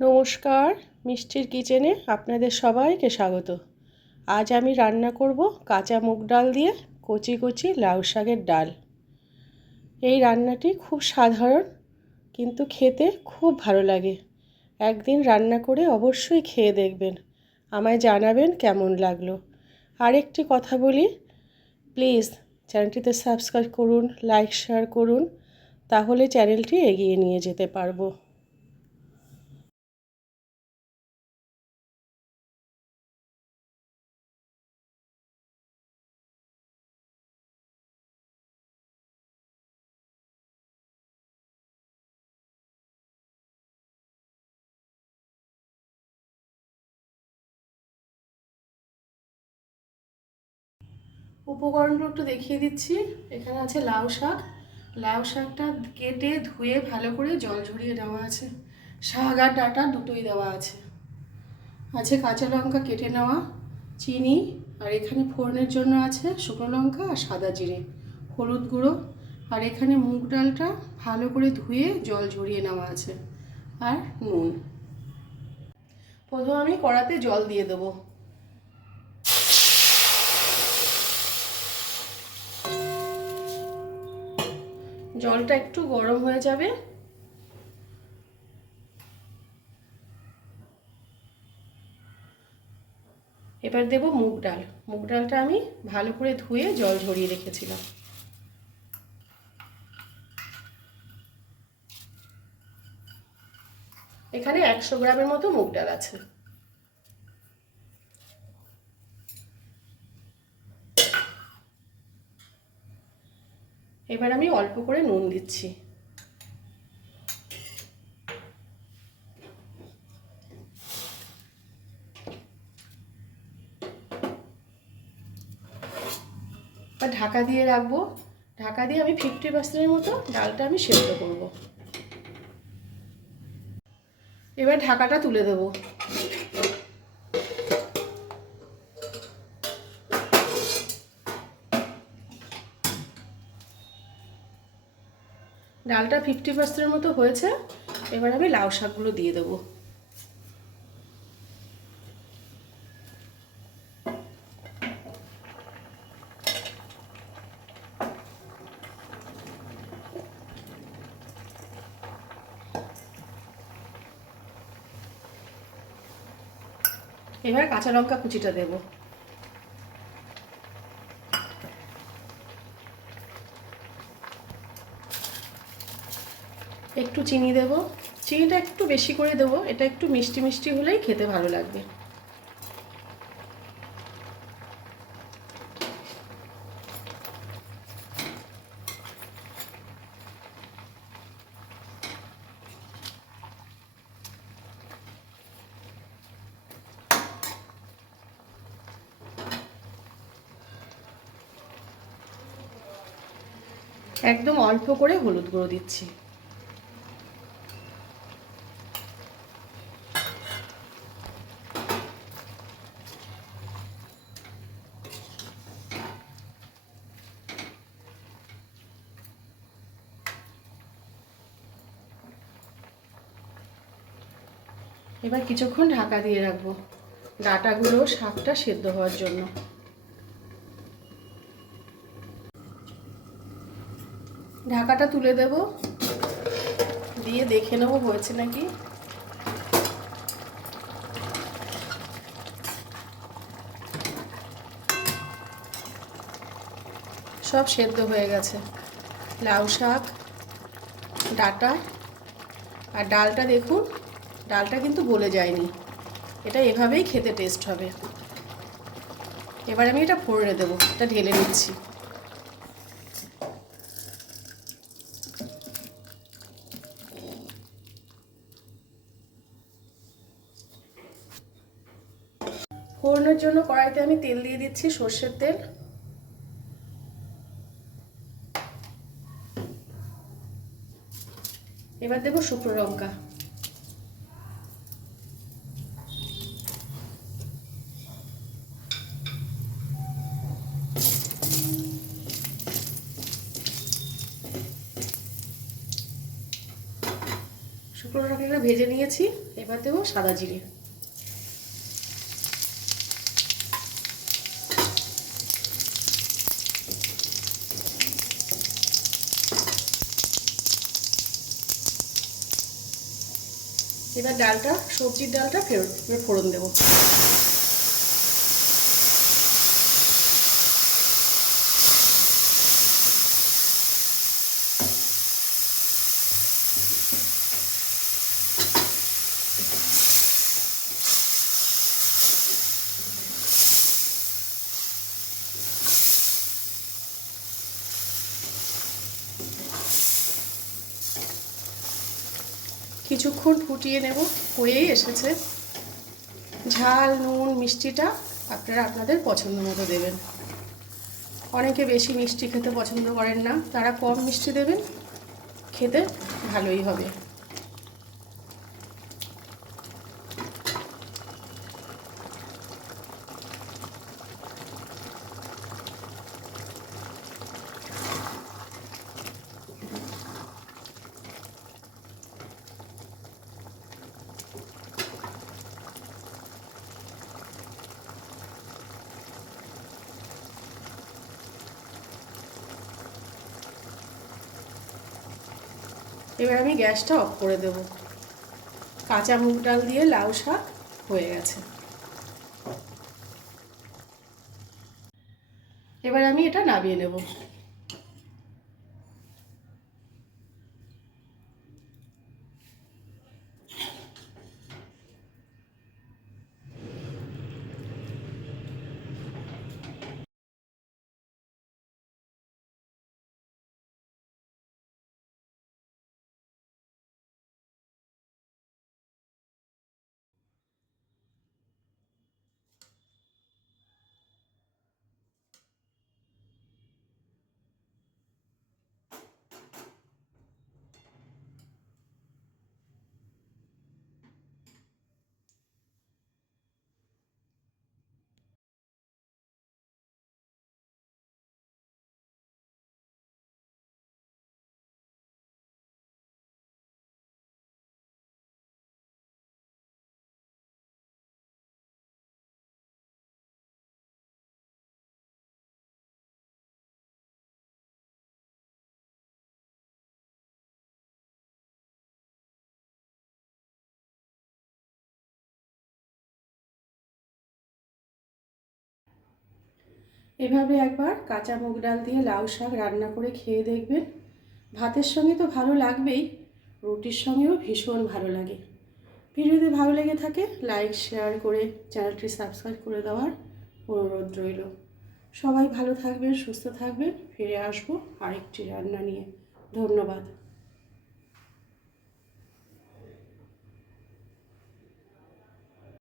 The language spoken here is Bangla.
নমস্কার, মিষ্টির কিচেনে আপনাদের সবাইকে স্বাগত। আজ আমি রান্না করব কাঁচা মুগ ডাল দিয়ে কচি কচি লাউ শাকের ডাল। এই রান্নাটি খুব সাধারণ কিন্তু খেতে খুব ভালো লাগে। একদিন রান্না করে অবশ্যই খেয়ে দেখবেন, আমায় জানাবেন কেমন লাগলো। আরেকটি কথা বলি, প্লিজ চ্যানেলটিতে সাবস্ক্রাইব করুন, লাইক শেয়ার করুন, তাহলে চ্যানেলটি এগিয়ে নিয়ে যেতে পারবো। উপকরণগুলো একটু দেখিয়ে দিচ্ছি। এখানে আছে লাউ শাক। লাউ শাকটা কেটে ধুয়ে ভালো করে জল ঝরিয়ে দেওয়া আছে। শাক আর ডাঁটা দুটোই দেওয়া আছে। আছে কাঁচা লঙ্কা কেটে নেওয়া, চিনি, আর এখানে ফোড়নের জন্য আছে শুকনো লঙ্কা আর সাদা জিরে, হলুদ গুঁড়ো, আর এখানে মুগ ডালটা ভালো করে ধুয়ে জল ঝরিয়ে নেওয়া আছে, আর নুন। প্রথমে আমি কড়াতে জল দিয়ে দেবো। জলটা একটু গরম হয়ে যাবে, এবার দেব মুগ ডাল। মুগ ডালটা আমি ভালো করে ধুয়ে জল ঝরিয়ে রেখেছিলাম। এখানে 100 গ্রামের মতো মুগ ডাল আছে। এবার আমি অল্প করে নুন দিচ্ছি। আর ঢাকা দিয়ে রাখবো। ঢাকা দিয়ে আমি 50% মতো ডালটা আমি সেদ্ধ করব। এবার ঢাকাটা তুলে দেব। ডালটা 50% মতো হয়েছে। এবার আমি লাউ শাকগুলো দিয়ে দেবো। এবার কাঁচা লঙ্কা কুচিটা দেব। একটু চিনি দেব। চিনিটা একটু বেশি করে দেবো, এটা একটু মিষ্টি মিষ্টি হলেই খেতে ভালো লাগবে। একদম অল্প করে হলুদ গুঁড়ো দিচ্ছি। এবার কিছুক্ষণ ঢাকা দিয়ে রাখবো ডাঁটাগুলো শাকটা সেদ্ধ হওয়ার জন্য। ঢাকাটা তুলে দেব, দিয়ে দেখে নেবো হয়েছে নাকি। সব সেদ্ধ হয়ে গেছে, লাউ শাক, ডাঁটা আর ডালটা দেখুন, ডালটা কিন্তু গলে যায়নি। এটা এভাবেই খেতে টেস্ট হবে। এবার আমি এটা ফোড়নে দেবো, এটা ঢেলে নিচ্ছি। ফোড়নের জন্য কড়াইতে আমি তেল দিয়ে দিচ্ছি, সর্ষের তেল। এবার দেবো শুকনো লঙ্কা, শুকনোটাকে ভেজে নিয়েছি, এবার দেবো সাদা জিরে। এবার ডালটা, সবজির ডালটা ফোড়ন দেবো। কিছুক্ষণ ফুটিয়ে নেব, হয়েই এসেছে। ঝাল, নুন, মিষ্টিটা আপনারা আপনাদের পছন্দ মতো দেবেন। অনেকে বেশি মিষ্টি খেতে পছন্দ করেন না, তারা কম মিষ্টি দেবেন, খেতে ভালোই হবে। এবার আমি গ্যাসটা অফ করে দেব। কাঁচা মুগ ডাল দিয়ে লাউ শাক হয়ে গেছে। এবার আমি এটা নামিয়ে নেব। এভাবে একবার কাঁচা মুগ ডাল দিয়ে লাউ শাক রান্না করে খেয়ে দেখবেন। ভাতের সঙ্গে তো ভালো লাগবেই, রুটির সঙ্গেও ভীষণ ভালো লাগে। ভিডিওটি ভালো লেগে থাকে লাইক শেয়ার করে চ্যানেলটি সাবস্ক্রাইব করে দেওয়ার অনুরোধ রইল। সবাই ভালো থাকবেন, সুস্থ থাকবেন। ফিরে আসবো আরেকটি রান্না নিয়ে। ধন্যবাদ।